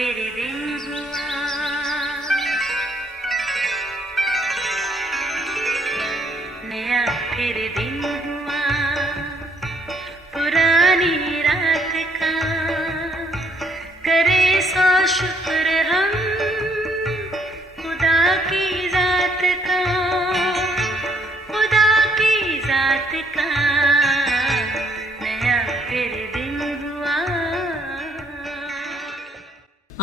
फिर दिन हुआ, नया फिर दिन हुआ, पुरानी रात का करे सो शुक्र हम खुदा की जात का, खुदा की जात का, नया फिर दिन हुआ।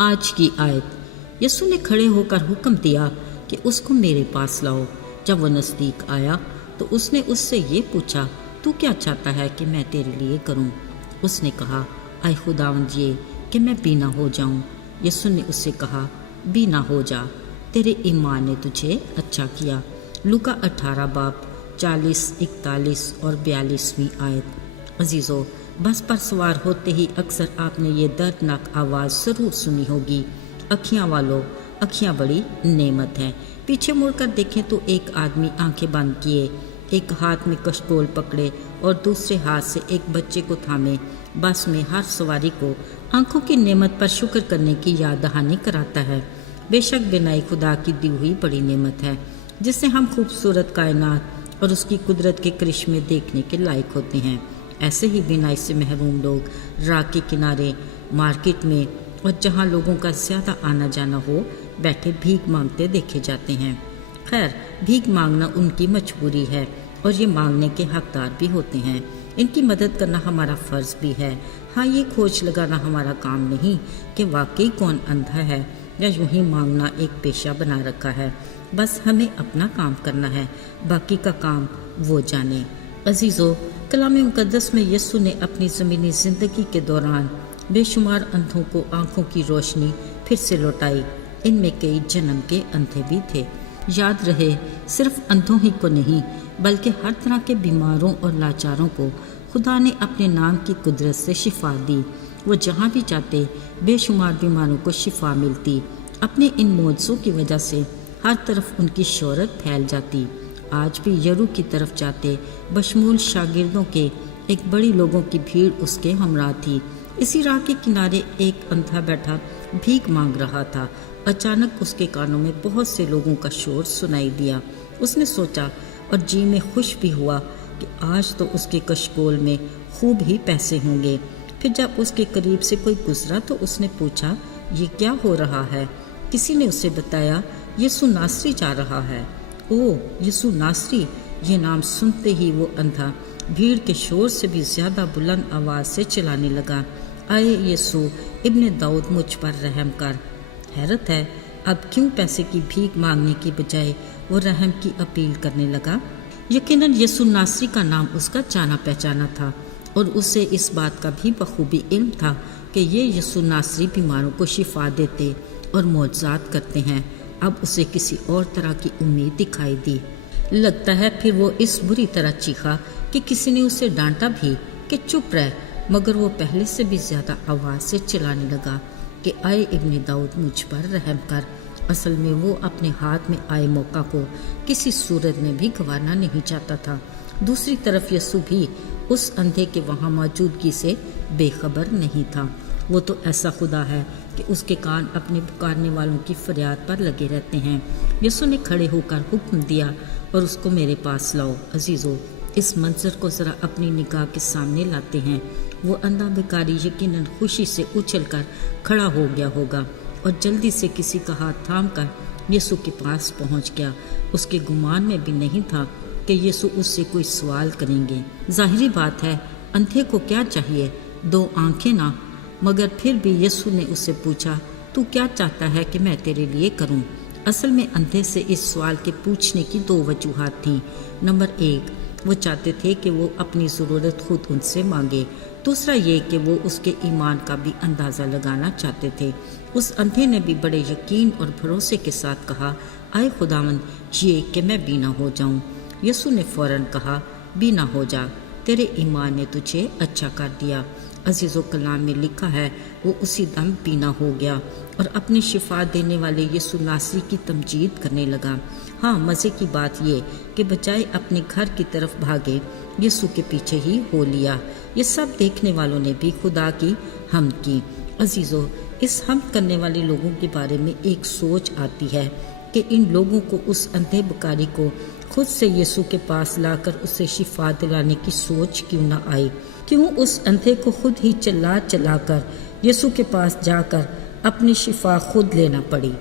आज की आयत। यीशु ने खड़े होकर हुक्म दिया कि उसको मेरे पास लाओ। जब वो नज़दीक आया तो उसने उससे ये पूछा, तू क्या चाहता है कि मैं तेरे लिए करूं? उसने कहा, आए खुदावंद ये कि मैं बीना हो जाऊं। यीशु ने उससे कहा, बीना हो जा, तेरे ईमान ने तुझे अच्छा किया। लूका 18 बाब 40, 41 और 42वीं आयत। अजीज़ों, बस पर सवार होते ही अक्सर आपने ये दर्दनाक आवाज़ ज़रूर सुनी होगी, अखियाँ वालों, अखियाँ बड़ी नेमत हैं। पीछे मुड़कर देखें तो एक आदमी आंखें बंद किए, एक हाथ में कशकोल पकड़े और दूसरे हाथ से एक बच्चे को थामे बस में हर सवारी को आंखों की नेमत पर शुक्र करने की याद दहानी कराता है। बेशक बिनाई खुदा की दी हुई बड़ी नेमत है, जिससे हम खूबसूरत कायनात और उसकी कुदरत के करिश्मे देखने के लायक होते हैं। ऐसे ही बिनाई से महरूम लोग राह के किनारे, मार्केट में और जहाँ लोगों का ज़्यादा आना जाना हो बैठे भीख मांगते देखे जाते हैं। खैर, भीख मांगना उनकी मजबूरी है और ये मांगने के हकदार भी होते हैं। इनकी मदद करना हमारा फ़र्ज़ भी है। हाँ, ये खोज लगाना हमारा काम नहीं कि वाकई कौन अंधा है या यूं ही मांगना एक पेशा बना रखा है। बस हमें अपना काम करना है, बाकी का काम वो जाने। अजीज़ों, कलाम मुक़द्दस में यीशु ने अपनी ज़मीनी ज़िंदगी के दौरान बेशुमार अंधों को आंखों की रोशनी फिर से लौटाई। इनमें कई जन्म के अंधे भी थे। याद रहे, सिर्फ अंधों ही को नहीं बल्कि हर तरह के बीमारों और लाचारों को खुदा ने अपने नाम की कुदरत से शिफा दी। वो जहाँ भी जाते बेशुमार बीमारों को शिफा मिलती। अपने इन मौजज़ों की वजह से हर तरफ उनकी शोहरत फैल जाती। आज भी यरू की तरफ जाते बशमूल शागिर्दों के एक बड़ी लोगों की भीड़ उसके हमराह थी। इसी राह के किनारे एक अंधा बैठा भीख मांग रहा था। अचानक उसके कानों में बहुत से लोगों का शोर सुनाई दिया। उसने सोचा और जी में खुश भी हुआ कि आज तो उसके कशकोल में खूब ही पैसे होंगे। फिर जब उसके करीब से कोई गुजरा तो उसने पूछा, ये क्या हो रहा है? किसी ने उसे बताया, यीशु नासरी जा रहा है। ओह, यीशु नासरी! ये नाम सुनते ही वो अंधा भीड़ के शोर से भी ज़्यादा बुलंद आवाज़ से चिल्लाने लगा, आए यीशु इब्ने दाऊद, मुझ पर रहम कर। हैरत है, अब क्यों पैसे की भीख मांगने की बजाय वो रहम की अपील करने लगा। यकीनन यीशु नासरी का नाम उसका जाना पहचाना था और उसे इस बात का भी बखूबी इल्म था कि ये यीशु नासरी बीमारों को शिफा देते और मौजज़ात करते हैं। अब उसे किसी और तरह की उम्मीद दिखाई दी। लगता है फिर वो इस बुरी तरह चीखा कि किसी ने उसे डांटा भी कि चुप रह, मगर वो पहले से भी ज़्यादा आवाज़ से चिल्लाने लगा कि आए इब्ने दाऊद, मुझ पर रहम कर। असल में वो अपने हाथ में आए मौका को किसी सूरत में भी गंवाना नहीं चाहता था। दूसरी तरफ यीशु भी उस अंधे के वहाँ मौजूदगी से बेखबर नहीं था। वो तो ऐसा खुदा है कि उसके कान अपने पुकारने वालों की फरियाद पर लगे रहते हैं। यीशु ने खड़े होकर हुक्म दिया और उसको मेरे पास लाओ। अजीज़ों, इस मंजर को ज़रा अपनी निगाह के सामने लाते हैं। वो अंधा भिखारी यकीनन खुशी से उछलकर खड़ा हो गया होगा और जल्दी से किसी का हाथ थामकर यीशु के पास पहुंच गया। उसके गुमान में भी नहीं था कि यीशु उससे कोई सवाल करेंगे। जाहिरी बात है, अंधे को क्या चाहिए? 2 आंखें ना। मगर फिर भी यीशु ने उससे पूछा, तू क्या चाहता है कि मैं तेरे लिए करूं? असल में अंधे से इस सवाल के पूछने की 2 वजूहात थीं। नंबर 1, वो चाहते थे कि वो अपनी ज़रूरत खुद उनसे मांगे। दूसरा ये कि वो उसके ईमान का भी अंदाज़ा लगाना चाहते थे। उस अंधे ने भी बड़े यकीन और भरोसे के साथ कहा, आए खुदावंद, ये कि मैं बीना हो जाऊं। यीशु ने फ़ौरन कहा, बीना हो जा, तेरे ईमान ने तुझे अच्छा कर दिया। अजीज़ो, कलाम में लिखा है, वो उसी दम बीना हो गया और अपनी शिफा देने वाले यीशु नासरी की तमजीद करने लगा। हाँ, मज़े की बात ये कि बजाय अपने घर की तरफ भागे, यीशु के पीछे ही हो लिया। ये सब देखने वालों ने भी खुदा की हम्द की। अजीज़ो, اس حمد کرنے والے لوگوں کے بارے میں ایک سوچ آتی ہے کہ ان لوگوں کو اس اندھے بکاری کو خود سے یسوع کے پاس لا کر اسے شفا دلانے کی سوچ کیوں نہ آئی؟ کیوں اس اندھے کو خود ہی چلا کر یسوع کے پاس جا کر اپنی شفا خود لینا پڑی؟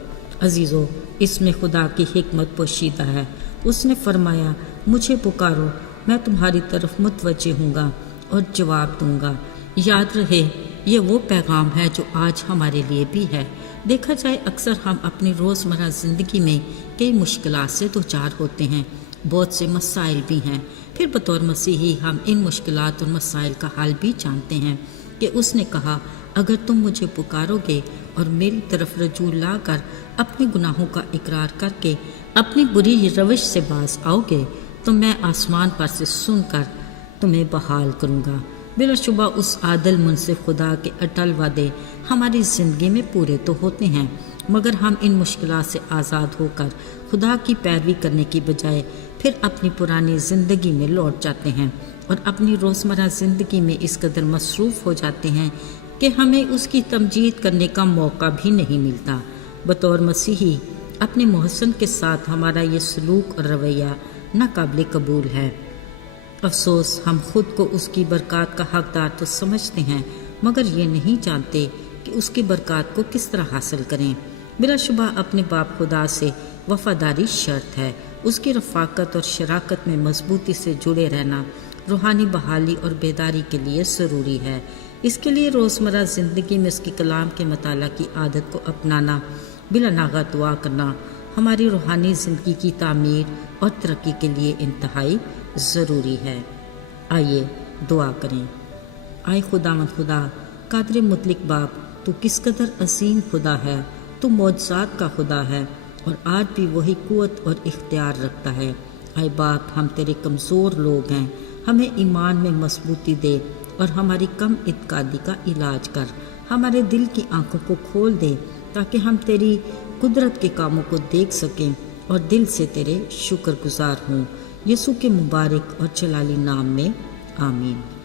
عزیزو، اس میں خدا کی حکمت پوشیدہ ہے۔ اس نے فرمایا، مجھے پکارو، میں تمہاری طرف متوجہ ہوں گا اور جواب دوں گا۔ یاد رہے، یہ وہ پیغام ہے جو آج ہمارے لیے بھی ہے۔ دیکھا جائے اکثر ہم اپنی روزمرہ زندگی میں کئی مشکلات سے دوچار ہوتے ہیں، بہت سے مسائل بھی ہیں۔ پھر بطور مسیحی ہم ان مشکلات اور مسائل کا حل بھی جانتے ہیں کہ اس نے کہا، اگر تم مجھے پکارو گے اور میری طرف رجوع لا کر اپنے گناہوں کا اقرار کر کے اپنی بری روش سے باز آؤ گے تو میں آسمان پر سے سن کر تمہیں بحال کروں گا۔ بلا شبہ اس عادل منصف خدا کے اٹل وعدے ہماری زندگی میں پورے تو ہوتے ہیں، مگر ہم ان مشکلات سے آزاد ہو کر خدا کی پیروی کرنے کی بجائے پھر اپنی پرانی زندگی میں لوٹ جاتے ہیں اور اپنی روزمرہ زندگی میں اس قدر مصروف ہو جاتے ہیں کہ ہمیں اس کی تمجید کرنے کا موقع بھی نہیں ملتا۔ بطور مسیحی اپنے محسن کے ساتھ ہمارا یہ سلوک اور رویہ ناقابل قبول ہے۔ افسوس، ہم خود کو اس کی برکات کا حقدار تو سمجھتے ہیں، مگر یہ نہیں جانتے کہ اس کی برکات کو کس طرح حاصل کریں۔ بلا شبہ اپنے باپ خدا سے وفاداری شرط ہے۔ اس کی رفاقت اور شراکت میں مضبوطی سے جڑے رہنا روحانی بحالی اور بیداری کے لیے ضروری ہے۔ اس کے لیے روزمرہ زندگی میں اس کے کلام کے مطالعہ کی عادت کو اپنانا، بلا ناغہ دعا کرنا ہماری روحانی زندگی کی تعمیر اور ترقی کے لیے انتہائی ضروری ہے۔ آئیے دعا کریں۔ آئے خداوند خدا، قادر مطلق باپ، تو کس قدر عظیم خدا ہے، تو معجزات کا خدا ہے اور آج بھی وہی قوت اور اختیار رکھتا ہے۔ اے باپ، ہم تیرے کمزور لوگ ہیں، ہمیں ایمان میں مضبوطی دے اور ہماری کم اعتقادی کا علاج کر، ہمارے دل کی آنکھوں کو کھول دے تاکہ ہم تیری قدرت کے کاموں کو دیکھ سکیں اور دل سے تیرے شکر گزار ہوں۔ یسوع کے مبارک اور جلالی نام میں آمین۔